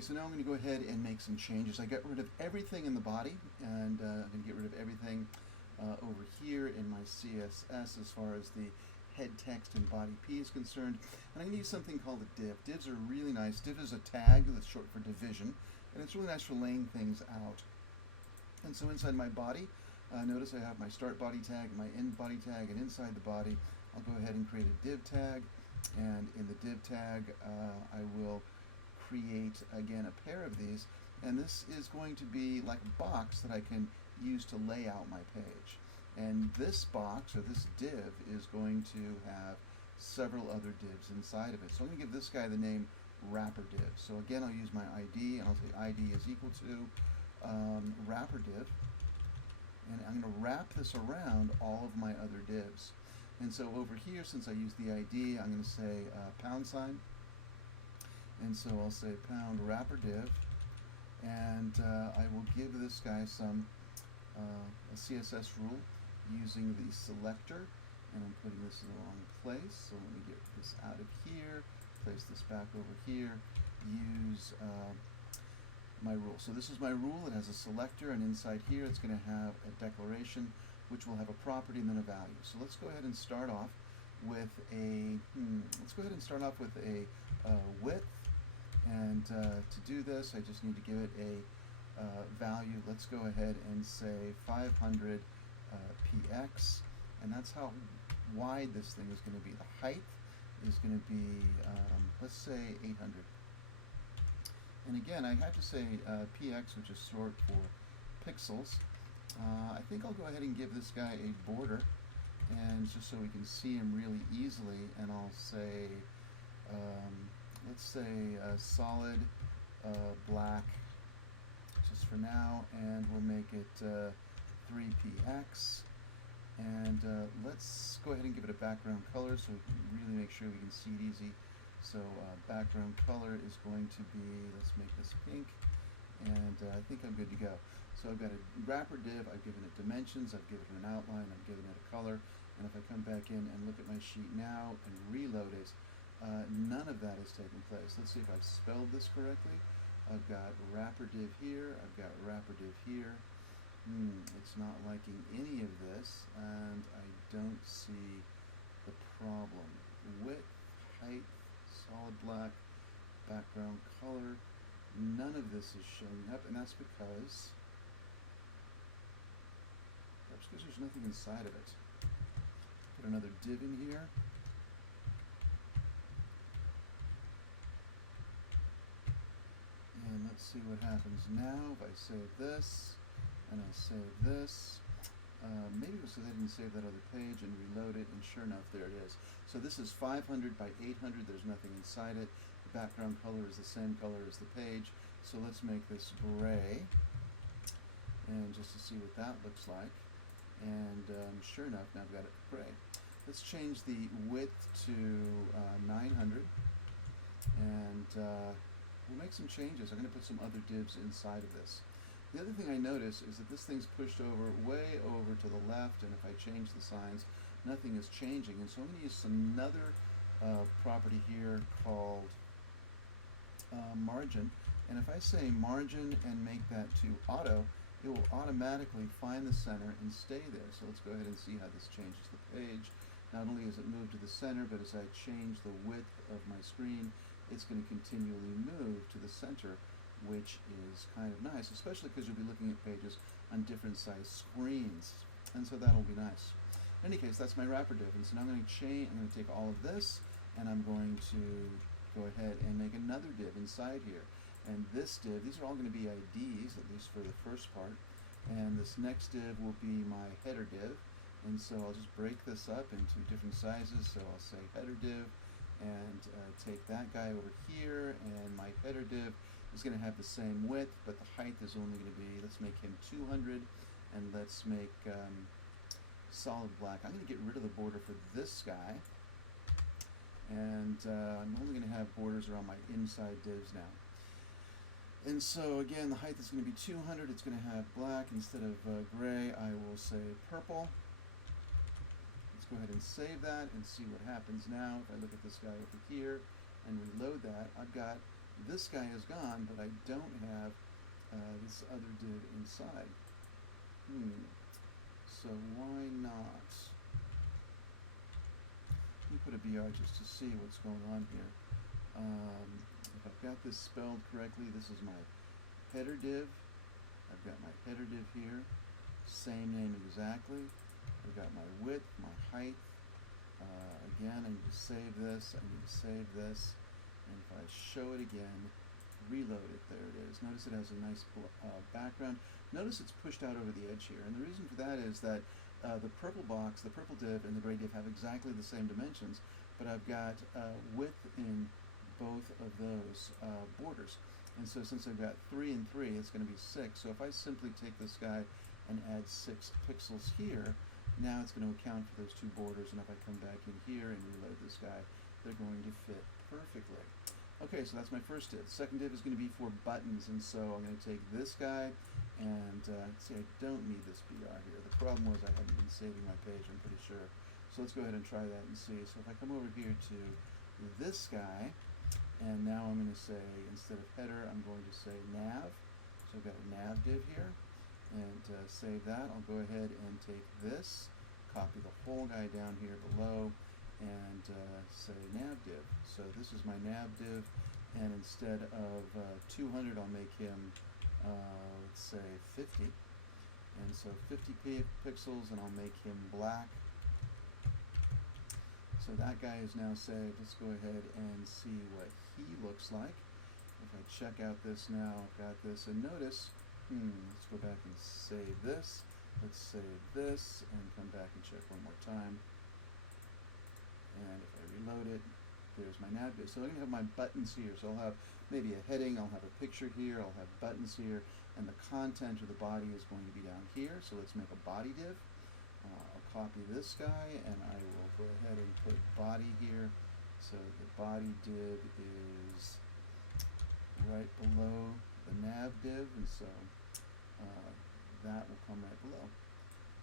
Okay, so now I'm going to go ahead and make some changes. I got rid of everything in the body, and I'm going to get rid of everything over here in my CSS as far as the head text and body P is concerned. And I'm going to use something called a div. Divs are really nice. Div is a tag that's short for division, and it's really nice for laying things out. And so inside my body, notice I have my start body tag, my end body tag, and inside the body, I'll go ahead and create a div tag. And in the div tag, I will create, again, a pair of these. And this is going to be like a box that I can use to lay out my page. And this box, or this div, is going to have several other divs inside of it. So I'm going to give this guy the name wrapper div. So again, I'll use my ID, and I'll say ID is equal to wrapper div. And I'm going to wrap this around all of my other divs. And so over here, since I use the ID, I'm going to say pound sign. And so I'll say pound wrapper div. And I will give this guy some a CSS rule using the selector. And I'm putting this in the wrong place. So let me get this out of here, place this back over here, use my rule. So this is my rule. It has a selector, and inside here it's going to have a declaration, which will have a property and then a value. So let's go ahead and start off with a width. And to do this, I just need to give it a value. Let's go ahead and say 500 px, and that's how wide this thing is going to be. The height is going to be, let's say 800. And again, I have to say px, which is short for pixels. I think I'll go ahead and give this guy a border, and just so we can see him really easily, and I'll say, let's say solid black just for now, and we'll make it 3px. And let's go ahead and give it a background color so we can really make sure we can see it easy. So background color is going to be, let's make this pink, and I think I'm good to go. So I've got a wrapper div, I've given it dimensions, I've given it an outline, I've given it a color, and if I come back in and look at my sheet now and reload it, none of that has taken place. Let's see if I've spelled this correctly. I've got wrapper div here, I've got wrapper div here. It's not liking any of this, and I don't see the problem. Width, height, solid black, background color, none of this is showing up, and that's because there's nothing inside of it. Put another div in here. And let's see what happens now if I save this, and I save this. Maybe it was because I didn't save that other page and reload it, and sure enough, there it is. So this is 500 by 800. There's nothing inside it. The background color is the same color as the page. So let's make this gray, and just to see what that looks like. And sure enough, now I've got it gray. Let's change the width to 900, and we'll make some changes. I'm going to put some other divs inside of this. The other thing I notice is that this thing's pushed over, way over to the left, and if I change the signs, nothing is changing. And so I'm going to use another property here called margin. And if I say margin and make that to auto, it will automatically find the center and stay there. So let's go ahead and see how this changes the page. Not only is it moved to the center, but as I change the width of my screen, it's going to continually move to the center, which is kind of nice, especially because you'll be looking at pages on different size screens, and so that'll be nice. In any case, that's my wrapper div, and so now I'm going to take all of this, and I'm going to go ahead and make another div inside here. And this div, these are all going to be IDs, at least for the first part, and this next div will be my header div, and so I'll just break this up into different sizes. So I'll say header div, and take that guy over here, and my header div is going to have the same width, but the height is only going to be, let's make him 200, and let's make solid black. I'm going to get rid of the border for this guy, and I'm only going to have borders around my inside divs now. And so again, the height is going to be 200, it's going to have black instead of gray. I will say purple. Let's go ahead and save that and see what happens now. If I look at this guy over here and reload that, I've got This guy is gone, but I don't have this other div inside. So why not? Let me put a BR just to see what's going on here. If I've got this spelled correctly, this is my header div. I've got my header div here, same name exactly. I've got my width, my height. Again, I need to save this, I need to save this, and if I show it again, reload it, there it is. Notice it has a nice background. Notice it's pushed out over the edge here, and the reason for that is that the purple box, the purple div, and the gray div have exactly the same dimensions, but I've got width in both of those borders. And so since I've got 3 and 3, it's going to be 6. So if I simply take this guy and add 6 pixels here, now it's going to account for those 2 borders, and if I come back in here and reload this guy, they're going to fit perfectly. Okay, so that's my first div. Second div is going to be for buttons, and so I'm going to take this guy, and see, I don't need this BR here. The problem was I hadn't been saving my page, I'm pretty sure. So let's go ahead and try that and see. So if I come over here to this guy, and now I'm going to say, instead of header, I'm going to say nav. So I've got a nav div here, and save that. I'll go ahead and take this, copy the whole guy down here below, and say nav div. So this is my nav div, and instead of 200, I'll make him, let's say 50. And so 50 pixels, and I'll make him black. So that guy is now saved. Let's go ahead and see what he looks like. If I check out this now, I've got this, and notice, let's go back and save this. Let's save this, and come back and check one more time. And if I reload it, there's my nav div. So I'm going to have my buttons here. So I'll have maybe a heading, I'll have a picture here, I'll have buttons here, and the content of the body is going to be down here. So let's make a body div. I'll copy this guy, and I will go ahead and put body here. So the body div is right below the nav div, and so that will come right below.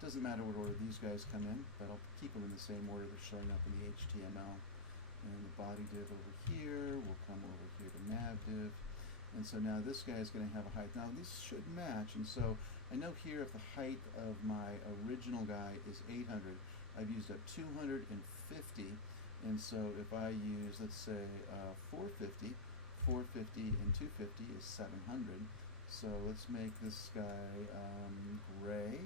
Doesn't matter what order these guys come in, but I'll keep them in the same order they're showing up in the HTML. And the body div over here will come over here to nav div. And so now this guy is going to have a height. Now these should match, and so I know here if the height of my original guy is 800, I've used up 250, and so if I use, let's say, 450 and 250 is 700. So let's make this guy gray.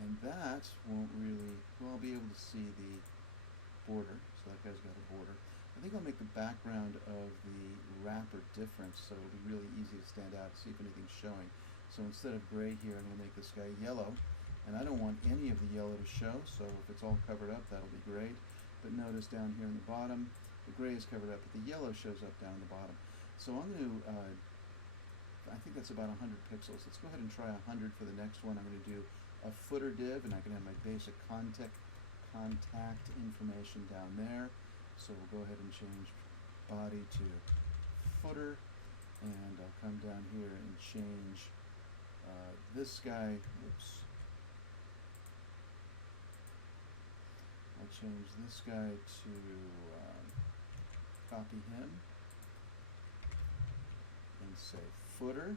And that won't really, well, I'll be able to see the border, so that guy's got a border. I think I'll make the background of the wrapper different, so it'll be really easy to stand out, see if anything's showing. So instead of gray here, I'm going to make this guy yellow, and I don't want any of the yellow to show, so if it's all covered up, that'll be great. But notice down here in the bottom, the gray is covered up, but the yellow shows up down in the bottom. So I'm going to, I think that's about 100 pixels. Let's go ahead and try 100 for the next one. I'm going to do a footer div, and I can have my basic contact information down there. So we'll go ahead and change body to footer, and I'll come down here and change this guy. Oops. I'll change this guy to copy him and say footer.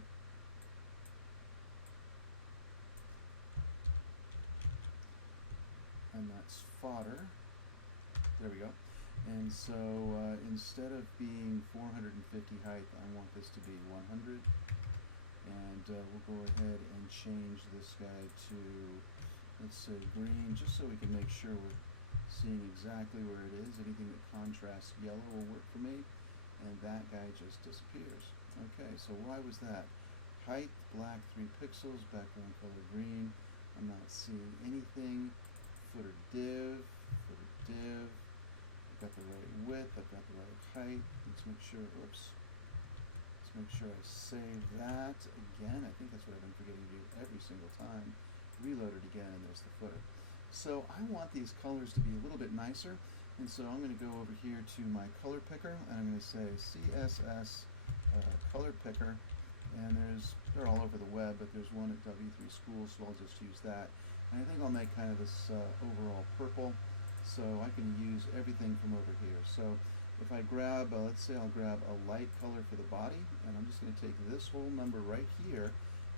And that's fodder. There we go. And so instead of being 450 height, I want this to be 100. And we'll go ahead and change this guy to, let's say, green, just so we can make sure we're seeing exactly where it is. Anything that contrasts yellow will work for me. And that guy just disappears. Okay, so why was that? Height, black, 3 pixels, background color green. I'm not seeing anything. Footer div, I've got the right width, I've got the right height. Let's make sure, oops. Let's make sure I save that again. I think that's what I've been forgetting to do every single time. Reload it again, and there's the footer. So I want these colors to be a little bit nicer, and so I'm going to go over here to my color picker, and I'm going to say CSS color picker, and they're all over the web, but there's one at W3 School, so I'll just use that. And I think I'll make kind of this overall purple, so I can use everything from over here. So if I grab, let's say I'll grab a light color for the body, and I'm just going to take this whole number right here,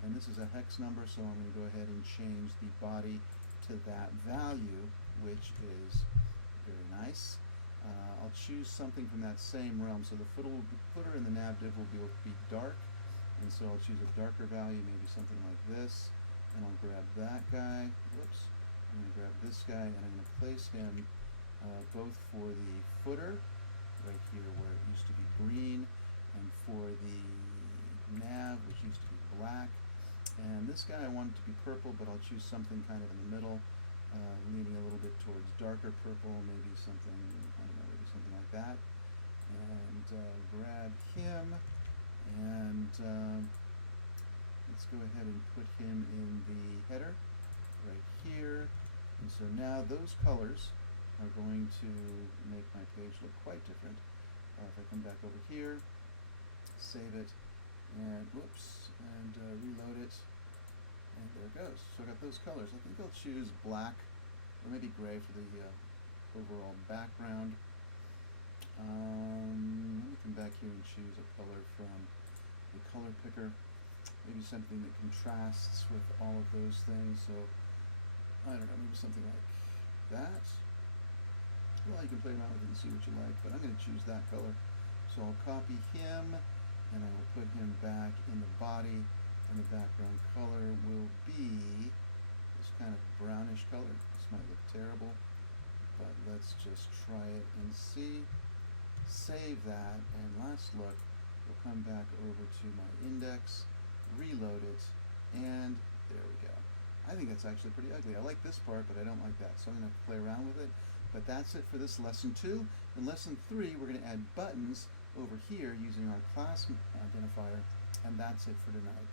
and this is a hex number, so I'm going to go ahead and change the body to that value, which is very nice. I'll choose something from that same realm, so the footer and the nav div will be dark, and so I'll choose a darker value, maybe something like this, and I'll grab that guy. Whoops. I'm going to grab this guy, and I'm going to place him both for the footer, right here where it used to be green, and for the nav, which used to be black. And this guy I want it to be purple, but I'll choose something kind of in the middle, leaning a little bit towards darker purple, maybe something, I don't know, maybe something like that. And grab him, and let's go ahead and put him in the header right here. And so now those colors are going to make my page look quite different. If I come back over here, save it, and whoops, and reload it, and there it goes. So I got those colors. I think I'll choose black or maybe gray for the overall background. Let me come back here and choose a color from the color picker. Maybe something that contrasts with all of those things. So I don't know, maybe something like that. Well, you can play around with it and see what you like, but I'm going to choose that color. So I'll copy him, and I will put him back in the body, and the background color will be this kind of brownish color. This might look terrible, but let's just try it and see. Save that, and last look, we'll come back over to my index, reload it, and there we go. I think that's actually pretty ugly. I like this part, but I don't like that, so I'm going to play around with it. But that's it for this lesson 2. In lesson 3, we're going to add buttons over here using our class identifier, and that's it for tonight.